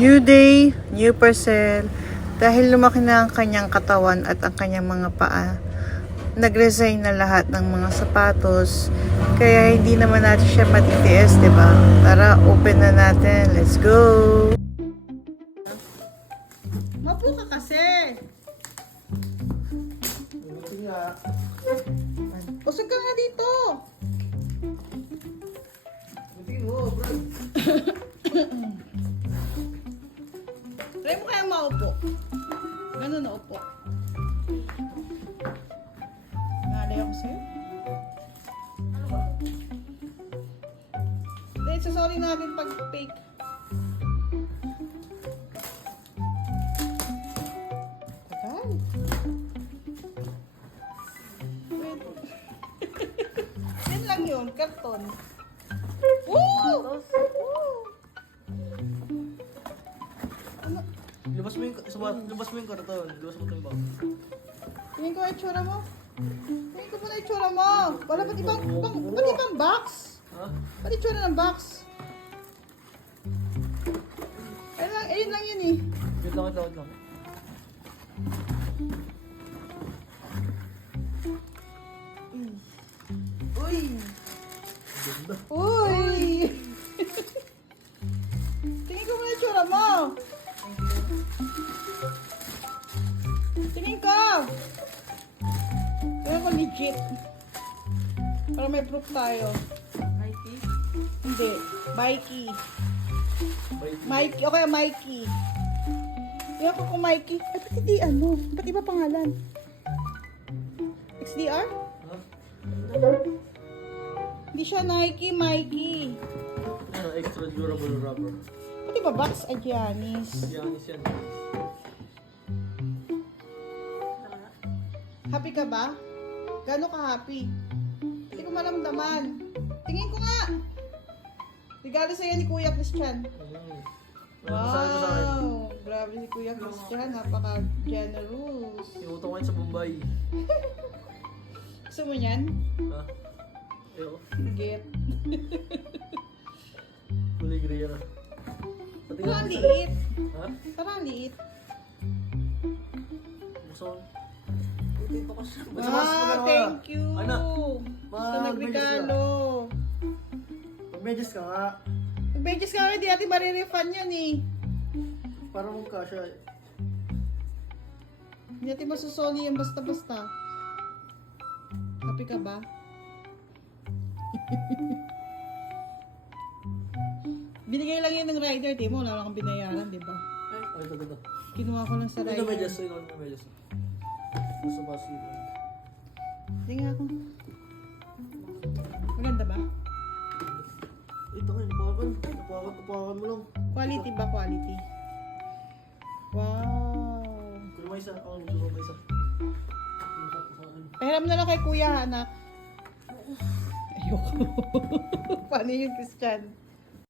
New day, new parcel. Dahil lumaki na ang kanyang katawan at ang kanyang mga paa, nag-resign na lahat ng mga sapatos. Kaya hindi naman natin siya matitiis, diba? Tara, open na natin. Let's go! Mapo ka kasi! Usog ka nga dito! Try mo kaya maupo. Ganun na upo. Nalay ako sa'yo. Ano ba? Then, sorry natin pag fake. Tagal. Wait. Yan lang yun, karton. Woo! Lumabas mo yung karton. Lumabas mo yung box. Tingin ko yung itsura mo. Tingin ko muna yung itsura mo. Wala ba't ibang box? Ha? Ba't itsura ng box? Ayun lang yun eh. Wait lang. Uy! Ganda. Uy! Tingin ko muna yung itsura mo. Tingin ko! Tingin ko legit. Para may proof tayo. Nike? Hindi. Mikey. Bike. Mikey. Okay, Mikey. Tingin ko kung Mikey. Ay, ba't hindi ano? Ba't iba pangalan? XDR? Ha? Hindi siya Nike, Mikey. Ano, extra durable rubber. Ba't iba box? Adjanis. Yanis yan. Happy ka ba? Gano'n ka happy? Hindi ko malamdaman. Tingin ko nga. Regalo sa'yo ni Kuya Christian. Wow! Grabe si Kuya Christian. Napaka-generous. Iutong ko yun sa Bombay. Gusto mo yan? Ha? Ayoko. Get. Kulay gray yan. Parang liit. Ha? Parang liit. Gusto ko. Thank you. Ano? Sa nagregalo. Mag-medyas ka nga. Nag-pages ka, hindi natin marirefund yan eh. Para mong kasha. Hindi natin masusoli yan basta-basta. Happy ka ba? Binigay lang yun ng rider, di mo? Wala kang binayaran, di ba? Ay, ito. Kinuha ko lang sa Ito rider. medyas. Ito medyas. Gusto pa siya. Hindi nga ako. Maganda ba? Ito kayo, napakan mo lang. Quality ba? Quality? Wow! Kung may isa, ako gusto ko may isa. Pahiram na lang kay kuya, anak. Ayoko. Paano yun, Christian?